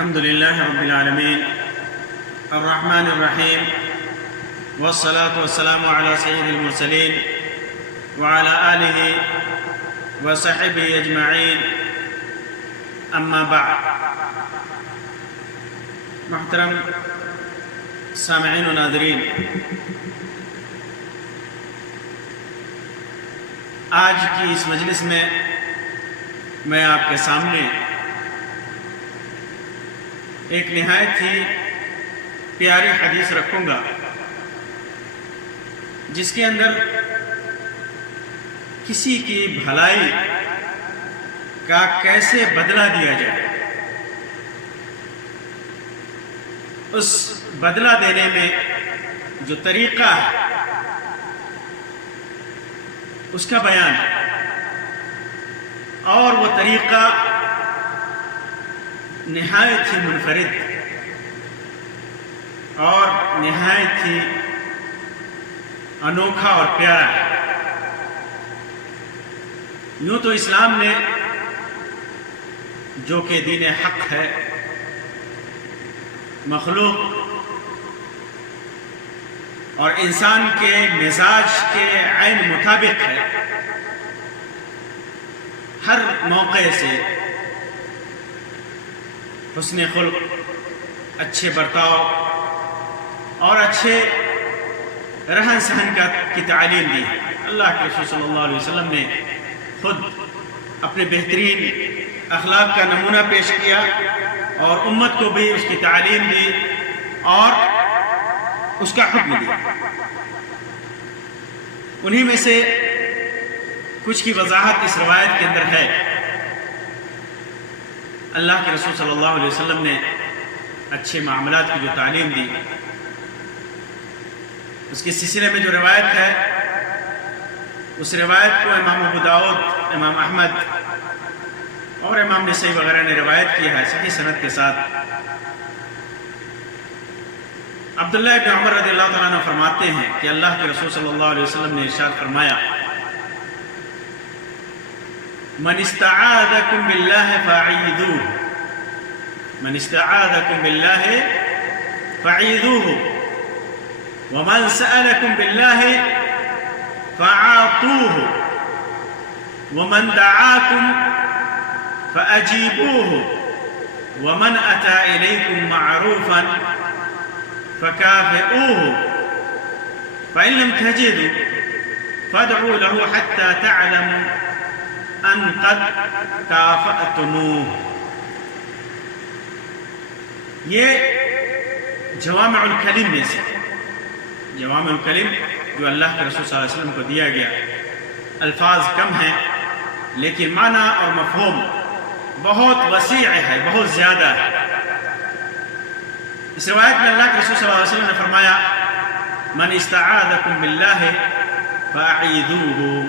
الحمد لله رب العالمين الرحمن الرحيم والصلاة والسلام على سيد المرسلين وعلى آله وصحبه أجمعين أما بعد. محترم سامعین و ناظرین، آج کی اس مجلس میں آپ کے سامنے ایک نہایت ہی پیاری حدیث رکھوں گا جس کے اندر کسی کی بھلائی کا کیسے بدلہ دیا جائے، اس بدلہ دینے میں جو طریقہ ہے اس کا بیان ہے، اور وہ طریقہ نہایت ہی منفرد اور نہایت ہی انوکھا اور پیارا ہے. یوں تو اسلام نے جو کہ دین حق ہے، مخلوق اور انسان کے مزاج کے عین مطابق ہے، ہر موقع سے حسن خلق، اچھے برتاؤ اور اچھے رہن سہن کی تعلیم دی. اللہ کے رسول صلی اللہ علیہ وسلم نے خود اپنے بہترین اخلاق کا نمونہ پیش کیا اور امت کو بھی اس کی تعلیم دی اور اس کا حکم دیا. انہی میں سے کچھ کی وضاحت اس روایت کے اندر ہے. اللہ کے رسول صلی اللہ علیہ وسلم نے اچھے معاملات کی جو تعلیم دی، اس کے سلسلے میں جو روایت ہے، اس روایت کو امام ابو داؤد، امام احمد اور امام نسائی وغیرہ نے روایت کیا ہے صحیح سند کے ساتھ. عبداللہ ابن عمر رضی اللہ تعالیٰ عنہ فرماتے ہیں کہ اللہ کے رسول صلی اللہ علیہ وسلم نے ارشاد فرمایا: من استعاذکم باللہ فاعیذوہ، من استعاذکم باللہ فاعیذوہ، ومن سألکم باللہ فاعطوہ، ومن دعاکم فأجیبوہ، ومن أتى إلیکم معروفا فكافئوه، فإن لم تجدوا فادعوا له حتى تعلموا أن قد كافأتموه. یہ جوامع الکلم میں سے، جوامع الکلم جو اللہ کے رسول صلی اللہ علیہ وسلم کو دیا گیا، الفاظ کم ہیں لیکن معنی اور مفہوم بہت وسیع ہے، بہت زیادہ ہے. اس روایت میں اللہ کے رسول صلی اللہ علیہ وسلم نے فرمایا: من استعاذکم باللہ فاعیذوہ،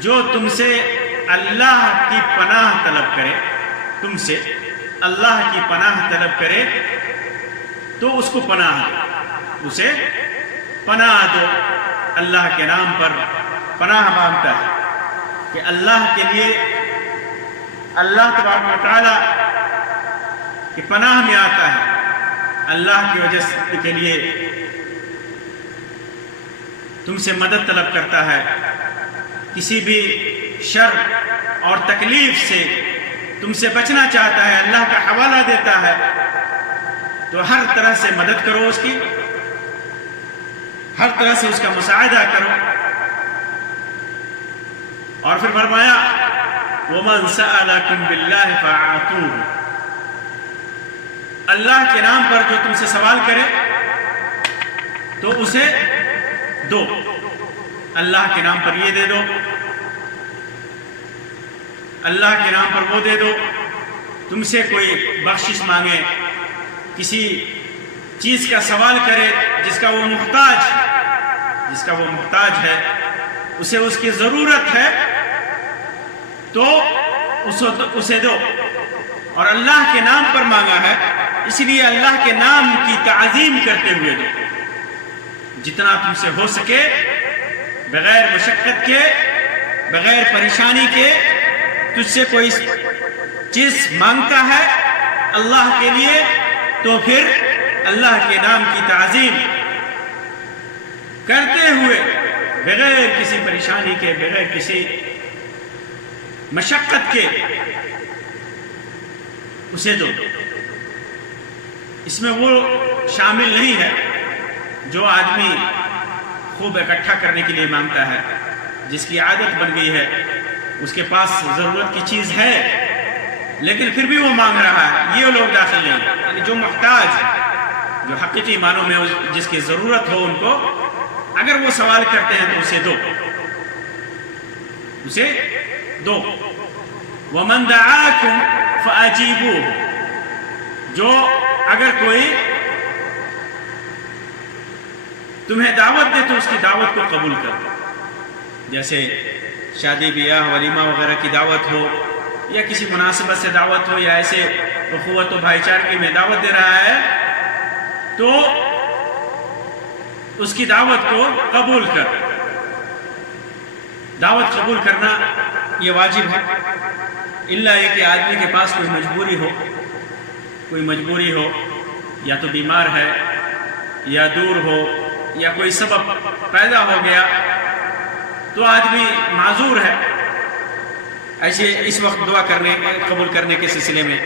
جو تم سے اللہ کی پناہ طلب کرے، تم سے اللہ کی پناہ طلب کرے تو اس کو پناہ دو، اسے پناہ دو. اللہ کے نام پر پناہ مانگتا ہے کہ اللہ کے لیے، اللہ تبارک و تعالی کی پناہ میں آتا ہے، اللہ کی وجہ کے لیے تم سے مدد طلب کرتا ہے، کسی بھی شر اور تکلیف سے تم سے بچنا چاہتا ہے، اللہ کا حوالہ دیتا ہے، تو ہر طرح سے مدد کرو اس کی، ہر طرح سے اس کا مساعدہ کرو. اور پھر فرمایا: وَمَنْ سَأَلَكُمْ بِاللَّهِ فَاعْطُوهُ، اللہ کے نام پر جو تم سے سوال کرے تو اسے دو. اللہ کے نام پر یہ دے دو، اللہ کے نام پر وہ دے دو. تم سے کوئی بخشش مانگے، کسی چیز کا سوال کرے جس کا وہ محتاج ہے، اسے اس کی ضرورت ہے تو اسے دو. اور اللہ کے نام پر مانگا ہے اس لیے اللہ کے نام کی تعظیم کرتے ہوئے دو. جتنا تم سے ہو سکے، بغیر مشقت کے، بغیر پریشانی کے تجھ سے کوئی چیز مانگتا ہے اللہ کے لیے تو پھر اللہ کے نام کی تعظیم کرتے ہوئے بغیر کسی پریشانی کے، بغیر کسی مشقت کے اسے دو۔ اس میں وہ شامل نہیں ہے جو آدمی خوب اکٹھا کرنے کے لیے مانگتا ہے، جس کی عادت بن گئی ہے، اس کے پاس ضرورت کی چیز ہے لیکن پھر بھی وہ مانگ رہا ہے، یہ لوگ داخل نہیں ہیں۔ یعنی جو محتاج، جو حقیقی معنوں میں جس کی ضرورت ہو، ان کو اگر وہ سوال کرتے ہیں تو اسے دو، اسے دو۔ وَمَن دَعَاكُمْ فَأَجِيبُوهُ، جو اگر کوئی تمہیں دعوت دے تو اس کی دعوت کو قبول کرو، جیسے شادی بیاہ ولیمہ وغیرہ کی دعوت ہو، یا کسی مناسبت سے دعوت ہو، یا ایسے اخوت و بھائی چارگی میں دعوت دے رہا ہے تو اس کی دعوت کو قبول کر۔ دعوت قبول کرنا یہ واجب ہے، الا یہ کہ آدمی کے پاس کوئی مجبوری ہو، یا تو بیمار ہے، یا دور ہو، یا کوئی سبب پیدا ہو گیا تو آدمی معذور ہے ایسے اس وقت دعا کرنے قبول کرنے کے سلسلے میں،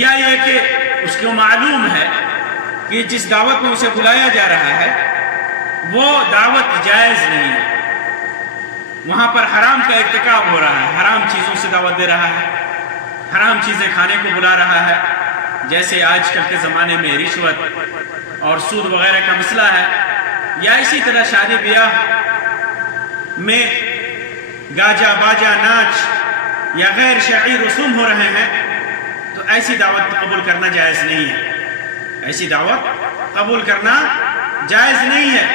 یا یہ کہ اس کو معلوم ہے کہ جس دعوت میں اسے بلایا جا رہا ہے وہ دعوت جائز نہیں ہے، وہاں پر حرام کا ارتکاب ہو رہا ہے، حرام چیزوں سے دعوت دے رہا ہے، حرام چیزیں کھانے کو بلا رہا ہے، جیسے آج کل کے زمانے میں رشوت اور سود وغیرہ کا مسئلہ ہے، یا اسی طرح شادی بیاہ میں گاجا باجا ناچ یا غیر شرعی رسوم ہو رہے ہیں، تو ایسی دعوت قبول کرنا جائز نہیں ہے، ایسی دعوت قبول کرنا جائز نہیں ہے،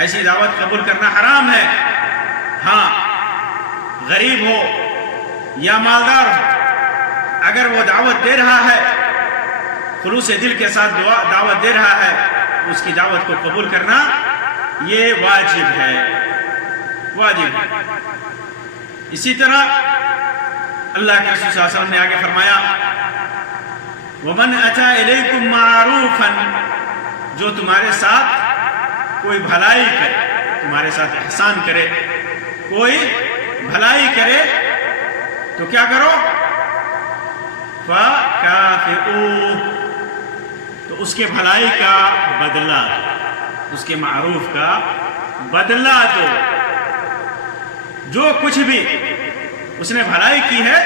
ایسی دعوت قبول کرنا حرام ہے۔ ہاں، غریب ہو یا مالدار ہو، اگر وہ دعوت دے رہا ہے، خلوص دل کے ساتھ دعوت دے رہا ہے، اس کی دعوت کو قبول کرنا یہ واجب ہے، واجب ہے۔ اسی طرح اللہ کے رسول صلی اللہ علیہ وسلم نے آگے فرمایا وَمَنْ أَتَى إِلَيْكُمْ مَعْرُوفًا، جو تمہارے ساتھ کوئی بھلائی کرے، تمہارے ساتھ احسان کرے، کوئی بھلائی کرے تو کیا کرو؟ فَكَافِئُوهُ، تو اس کے بھلائی کا بدلہ دو، اس کے معروف کا بدلہ دو۔ جو کچھ بھی اس نے بھلائی کی ہے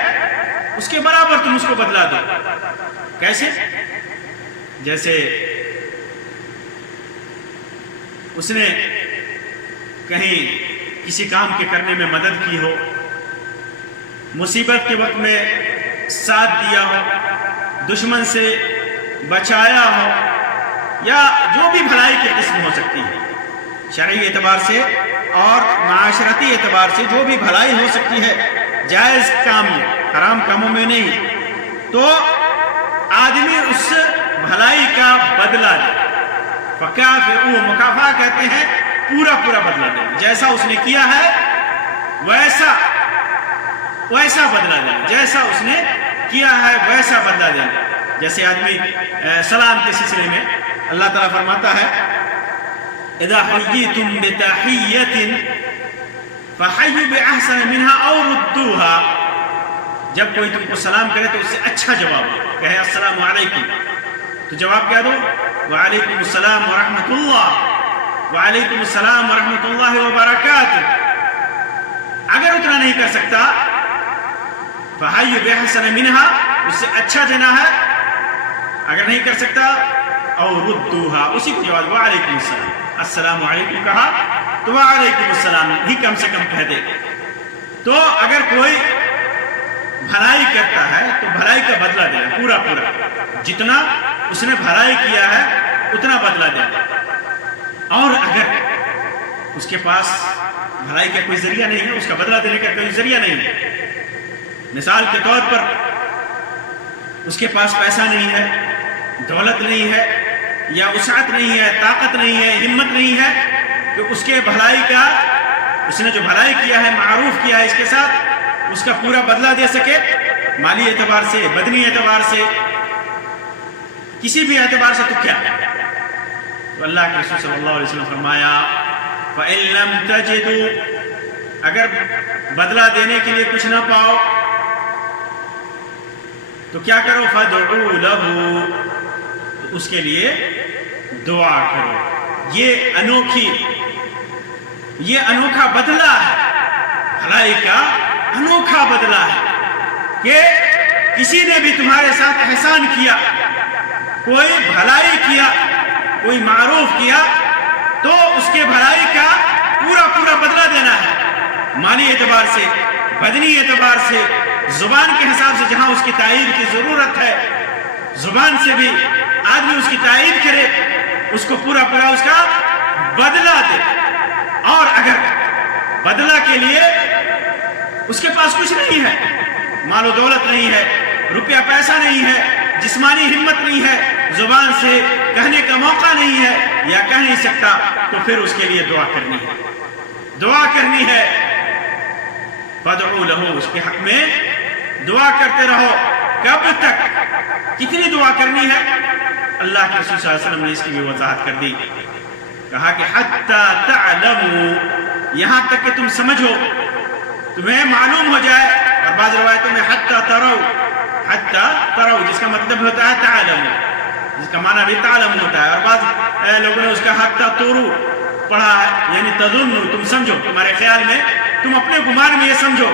اس کے برابر تم اس کو بدلا دو۔ کیسے؟ جیسے اس نے کہیں کسی کام کے کرنے میں مدد کی ہو، مصیبت کے وقت میں ساتھ دیا ہو، دشمن سے بچایا ہو، یا جو بھی بھلائی کی قسم ہو سکتی ہے، شرعی اعتبار سے اور معاشرتی اعتبار سے جو بھی بھلائی ہو سکتی ہے جائز کام میں، حرام کاموں میں نہیں، تو آدمی اس بھلائی کا بدلہ دے۔ فَكَافِئُوهُ، مکافہ کہتے ہیں پورا بدلہ دے، جیسا اس نے کیا ہے ویسا بدلہ دے، جیسا اس نے کیا ہے ویسا بدلہ دے۔ جیسے آدمی سلام کے سلسلے میں اللہ تعالیٰ فرماتا ہے اِذَا حَيِّيتُم بِتَحِيَّةٍ فَحَيُّوا بِأَحْسَنَ مِنْهَا أَوْ رُدُّوهَا، جب کوئی تم کو سلام کرے تو اس سے اچھا جواب دو، کہے السلام علیکم تو جواب کیا دو؟ وعلیکم السلام ورحمۃ اللہ، وعلیکم السلام ورحمۃ اللہ وبرکاتہ۔ اگر اتنا نہیں کر سکتا فَحَيُّوا بِأَحْسَنَ مِنْهَا، اس سے اچھا دینا ہے، اگر نہیں کر سکتا أَوْ رُدُّوهَا، اسی کو جواب وعلیکم السلام، السلام علیکم کہا تو وعلیکم السلام ہی کم سے کم کہہ دے۔ تو اگر کوئی بھلائی کرتا ہے تو بھلائی کا بدلہ دینا پورا، جتنا اس نے بھلائی کیا ہے اتنا بدلہ دینا، اور اگر اس کے پاس بھلائی کا کوئی ذریعہ نہیں ہے، اس کا بدلہ دینے کا کوئی ذریعہ نہیں ہے، مثال کے طور پر اس کے پاس پیسہ نہیں ہے، دولت نہیں ہے، یا وسعت نہیں ہے، طاقت نہیں ہے، ہمت نہیں ہے کہ اس کے بھلائی کا، اس نے جو بھلائی کیا ہے، معروف کیا ہے، اس کے ساتھ اس کا پورا بدلہ دے سکے، مالی اعتبار سے، بدنی اعتبار سے، کسی بھی اعتبار سے تو کیا ہے؟ تو اللہ کے رسول صلی اللہ علیہ وسلم فرمایا فَإِن لَمْ تَجِدُوا، اگر بدلہ دینے کے لیے کچھ نہ پاؤ تو کیا کرو؟ فَادْعُوا لَهُ، تو اس کے لیے دعا کرو۔ یہ انوکھا بدلہ ہے، بھلائی کا انوکھا بدلہ ہے کہ کسی نے بھی تمہارے ساتھ احسان کیا، کوئی بھلائی کیا، کوئی معروف کیا، تو اس کے بھلائی کا پورا بدلہ دینا ہے، مالی اعتبار سے، بدنی اعتبار سے، زبان کے حساب سے جہاں اس کی تائید کی ضرورت ہے، زبان سے بھی آدمی اس کی تائید کرے، اس کو پورا اس کا بدلہ دے۔ اور اگر بدلہ کے لیے اس کے پاس کچھ نہیں ہے، مال و دولت نہیں ہے، روپیہ پیسہ نہیں ہے، جسمانی ہمت نہیں ہے، زبان سے کہنے کا موقع نہیں ہے یا کہہ نہیں سکتا، تو پھر اس کے لیے دعا کرنی ہے، دعا کرنی ہے۔ فَادْعُوا لَهُ، اس کے حق میں دعا کرتے رہو۔ کب تک؟ کتنی دعا کرنی ہے؟ اللہ کے رسول صلی اللہ علیہ وسلم نے اس کی بھی وضاحت کر دی، کہا کہ حَتَّى تَعْلَمُوا، یہاں تک کہ تم سمجھو، تمہیں معلوم ہو جائے، اور بعض روایتوں میں حَتَّى تَرَوْا، جس کا مطلب ہوتا ہے تَعْلَمُوا، جس کا معنی بھی تعلم ہوتا ہے، اور بعض لوگوں نے اس کا حَتَّى تُرُوا پڑھا ہے، یعنی تظنوا، تم سمجھو، تمہارے خیال میں، تم اپنے گمان میں یہ سمجھو،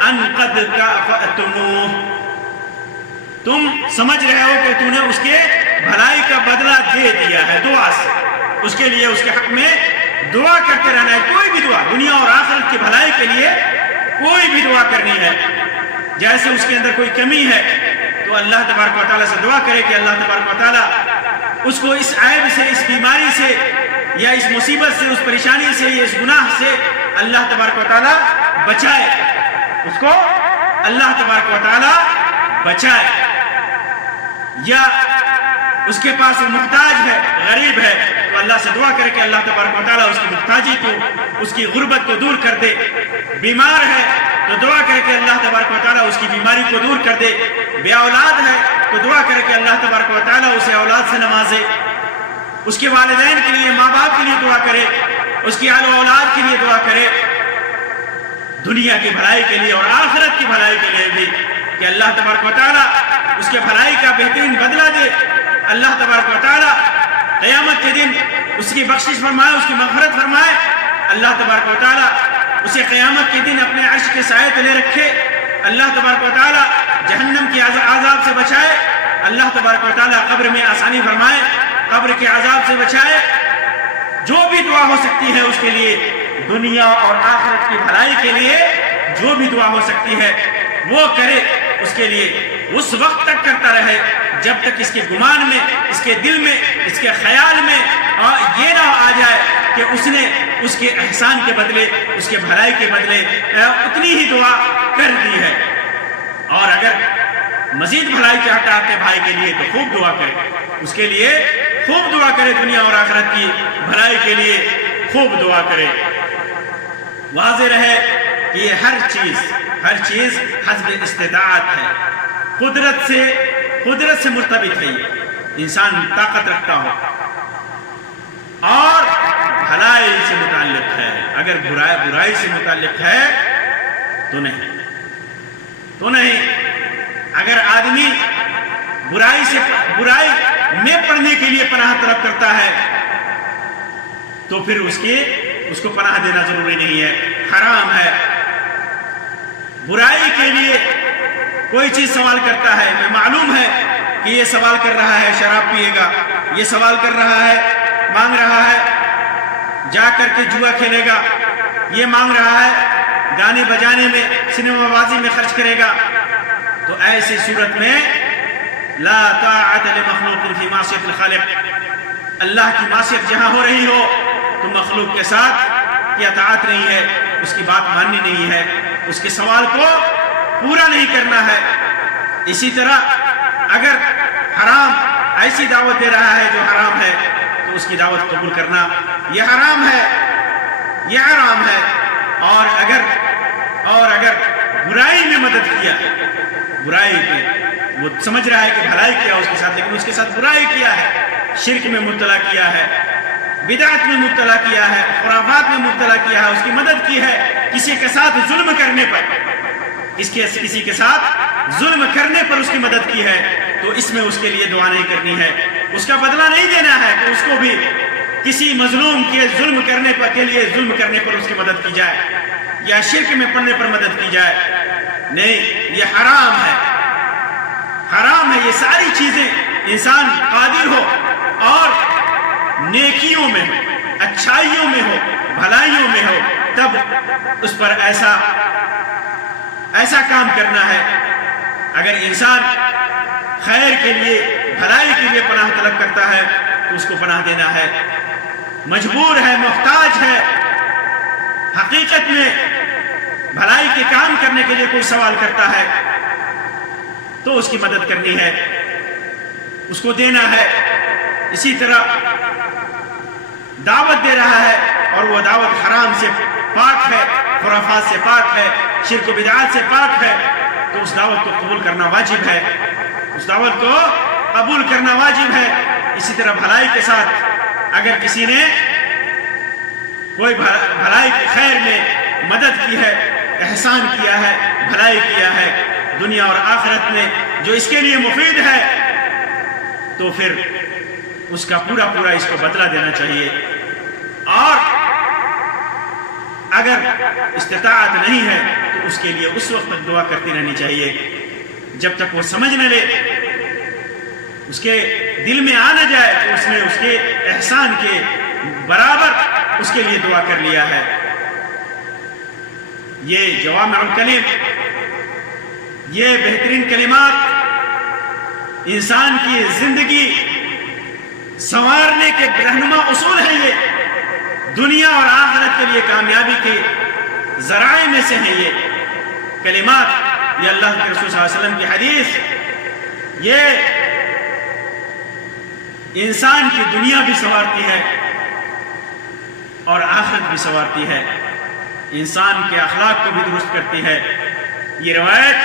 ان قد کافأتموہ، تم سمجھ رہے ہو کہ تم نے اس کے بھلائی کا بدلہ دے دیا ہے دعا سے، اس کے لیے اس کے حق میں دعا کرتے رہنا ہے۔ کوئی بھی دعا، دنیا اور آخرت کی بھلائی کے لیے کوئی بھی دعا کرنی ہے، جیسے اس کے اندر کوئی کمی ہے تو اللہ تبارک و تعالیٰ سے دعا کرے کہ اللہ تبارک و تعالیٰ اس کو اس عیب سے، اس بیماری سے، یا اس مصیبت سے، اس پریشانی سے، یا اس گناہ سے اللہ تبارک و تعالیٰ بچائے، اس کو اللہ تبارک و تعالیٰ بچائے۔ یا اس کے پاس وہ محتاج ہے، غریب ہے، تو اللہ سے دعا کرے کہ اللہ تبارک و تعالیٰ اس کی محتاجی کو، اس کی غربت کو دور کر دے۔ بیمار ہے تو دعا کرے کہ اللہ تبارک و تعالیٰ اس کی بیماری کو دور کر دے۔ بے اولاد ہے تو دعا کرے کہ اللہ تبارک و تعالیٰ اسے اولاد سے نوازے۔ اس کے والدین کے لیے، ماں باپ کے لیے دعا کرے، اس کی اہل و اولاد کے لیے دعا کرے، دنیا کی بھلائی کے لیے اور آخرت کی بھلائی کے لیے بھی، کہ اللہ تبارک و تعالیٰ اس کے بھلائی کا بہترین بدلہ دے۔ اللہ تبارک و تعالیٰ قیامت کے دن اس کی بخشش فرمائے، اس کی مغفرت فرمائے۔ اللہ تبارک و تعالیٰ اسے قیامت کے دن اپنے عرش کے سائے تلے رکھے۔ اللہ تبارک و تعالیٰ جہنم کی عذاب سے بچائے۔ اللہ تبارک و تعالیٰ قبر میں آسانی فرمائے، قبر کے عذاب سے بچائے۔ جو بھی دعا ہو سکتی ہے اس کے لیے، دنیا اور آخرت کی بھلائی کے لیے جو بھی دعا ہو سکتی ہے وہ کرے، اس کے لیے اس وقت تک کرتا رہے جب تک اس کے گمان میں، اس کے دل میں، اس کے خیال میں یہ نہ آ جائے کہ اس نے اس کے احسان کے بدلے، اس کے بھلائی کے بدلے اتنی ہی دعا کر دی ہے۔ اور اگر مزید بھلائی چاہتا ہے اپنے بھائی کے لیے تو خوب دعا کرے، اس کے لیے خوب دعا کرے، دنیا اور آخرت کی بھلائی کے لیے خوب دعا کرے۔ واضح رہے کہ یہ ہر چیز حسب استطاعت ہے، قدرت سے مرتبط ہے۔ یہ انسان طاقت رکھتا ہو اور بھلائی سے متعلق ہے، اگر برائی سے متعلق ہے تو نہیں۔ اگر آدمی برائی میں پڑھنے کے لیے پناہ طلب کرتا ہے تو پھر اس کو پناہ دینا ضروری نہیں ہے، حرام ہے۔ برائی کے لیے کوئی چیز سوال کرتا ہے، میں معلوم ہے کہ یہ سوال کر رہا ہے شراب پیے گا، یہ سوال کر رہا ہے مانگ رہا ہے جا کر کے جوا کھیلے گا، یہ مانگ رہا ہے گانے بجانے میں، سنیما بازی میں خرچ کرے گا، تو ایسی صورت میں لا طاعت لمخلوق فی معصیت الخالق، اللہ کی معصیت جہاں ہو رہی ہو تو مخلوق کے ساتھ کی اطاعت نہیں ہے، اس کی بات ماننی نہیں ہے، اس کے سوال کو پورا نہیں کرنا ہے۔ اسی طرح اگر حرام ایسی دعوت دے رہا ہے جو حرام ہے تو اس کی دعوت قبول کرنا یہ حرام ہے۔ اور اگر برائی میں مدد کیا، برائی کی، وہ سمجھ رہا ہے کہ بھلائی کیا اس کے ساتھ، لیکن اس کے ساتھ برائی کیا ہے، شرک میں مبتلا کیا ہے، بدعت میں مبتلا کیا ہے، خرافات میں مبتلا کیا ہے، اس کی مدد کی ہے کسی کے ساتھ ظلم کرنے پر، کسی کے ساتھ ظلم کرنے پر اس کی مدد کی ہے، تو اس میں اس کے لیے دعا نہیں کرنی ہے، اس کا بدلہ نہیں دینا ہے کہ اس کو بھی کسی مظلوم کے ظلم کرنے پر کے لیے ظلم کرنے پر اس کی مدد کی جائے یا شرک میں پڑنے پر مدد کی جائے، نہیں، یہ حرام ہے، حرام ہے۔ یہ ساری چیزیں انسان قادر ہو اور نیکیوں میں ہو، اچھائیوں میں ہو، بھلائیوں میں ہو، تب اس پر ایسا کام کرنا ہے۔ اگر انسان خیر کے لیے، بھلائی کے لیے پناہ طلب کرتا ہے تو اس کو پناہ دینا ہے، مجبور ہے، محتاج ہے، حقیقت میں بھلائی کے کام کرنے کے لیے کوئی سوال کرتا ہے تو اس کی مدد کرنی ہے، اس کو دینا ہے۔ اسی طرح دعوت دے رہا ہے اور وہ دعوت حرام سے پاک ہے، خرافات سے پاک ہے، شرک و بدعات سے پاک ہے، تو اس دعوت کو قبول کرنا واجب ہے، اس دعوت کو قبول کرنا واجب ہے۔ اسی طرح بھلائی کے ساتھ اگر کسی نے کوئی بھلائی کی خیر میں مدد کی ہے، احسان کیا ہے، بھلائی کیا ہے دنیا اور آخرت میں، جو اس کے لیے مفید ہے، تو پھر اس کا پورا اس کو بدلہ دینا چاہیے۔ اور اگر استطاعت نہیں ہے تو اس کے لیے اس وقت تک دعا کرتی رہنی چاہیے جب تک وہ سمجھ نہ لے، اس کے دل میں آ نہ جائے تو اس نے اس کے احسان کے برابر اس کے لیے دعا کر لیا ہے۔ یہ جوامع الکلم، یہ بہترین کلمات انسان کی زندگی سنوارنے کے رہنما اصول ہیں، یہ دنیا اور آخرت کے لیے کامیابی کے ذرائع میں سے ہیں۔ یہ کلمات، یہ اللہ کے رسول صلی اللہ علیہ وسلم کی حدیث، یہ انسان کی دنیا بھی سنوارتی ہے اور آخرت بھی سنوارتی ہے، انسان کے اخلاق کو بھی درست کرتی ہے۔ یہ روایت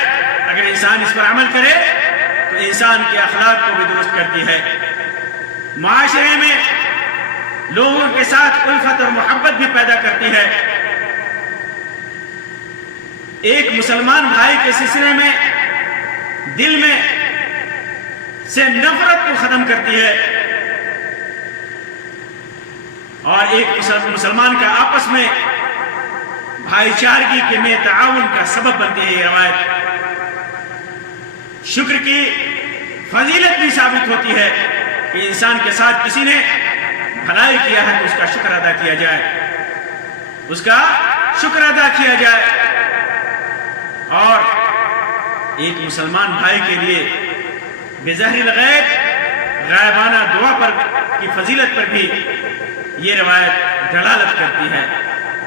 اگر انسان اس پر عمل کرے تو انسان کے اخلاق کو بھی درست کرتی ہے، معاشرے میں لوگوں کے ساتھ الفت اور محبت بھی پیدا کرتی ہے، ایک مسلمان بھائی کے سلسلے میں دل میں سے نفرت کو ختم کرتی ہے، اور ایک مسلمان کا آپس میں بھائی چارگی کے میں تعاون کا سبب بنتی ہے۔ یہ روایت شکر کی فضیلت بھی ثابت ہوتی ہے کہ انسان کے ساتھ کسی نے بھلائی کیا ہے تو اس کا شکر ادا کیا جائے، اس کا شکر ادا کیا جائے، اور ایک مسلمان بھائی کے لیے بظاہر الغیب غائبانہ دعا پر کی فضیلت پر بھی یہ روایت دلالت کرتی ہے۔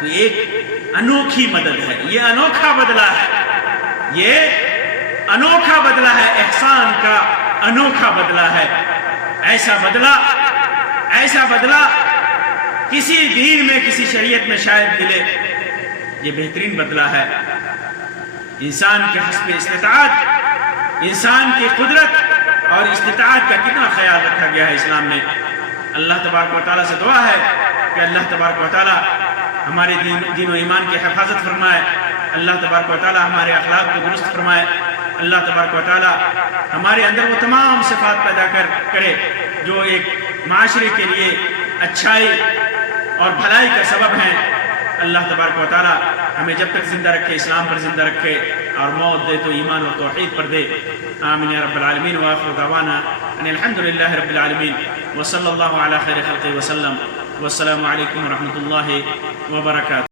تو ایک انوکھی مدد ہے، یہ انوکھا بدلہ ہے، یہ انوکھا بدلہ ہے، احسان کا انوکھا بدلہ ہے۔ ایسا بدلہ کسی دین میں، کسی شریعت میں شاید ملے، یہ بہترین بدلہ ہے۔ انسان کے حسب استطاعت، انسان کی قدرت اور استطاعت کا کتنا خیال رکھا گیا ہے اسلام میں۔ اللہ تبارک و تعالیٰ سے دعا ہے کہ اللہ تبارک و تعالیٰ ہمارے دین و ایمان کی حفاظت فرمائے، اللہ تبارک و تعالیٰ ہمارے اخلاق کو درست فرمائے، اللہ تبارک و تعالیٰ ہمارے اندر وہ تمام صفات پیدا کرے جو ایک معاشرے کے لیے اچھائی اور بھلائی کا سبب ہیں۔ اللہ تبارک و تعالیٰ ہمیں جب تک زندہ رکھے اسلام پر زندہ رکھے، اور موت دے تو ایمان و توحید پر دے۔ آمین یا رب العالمین، وآخر دعوانا ان الحمدللہ رب العالمین، وصلی اللہ علی خیر خلقہ وسلم، والسلام علیکم ورحمۃ اللہ وبرکاتہ۔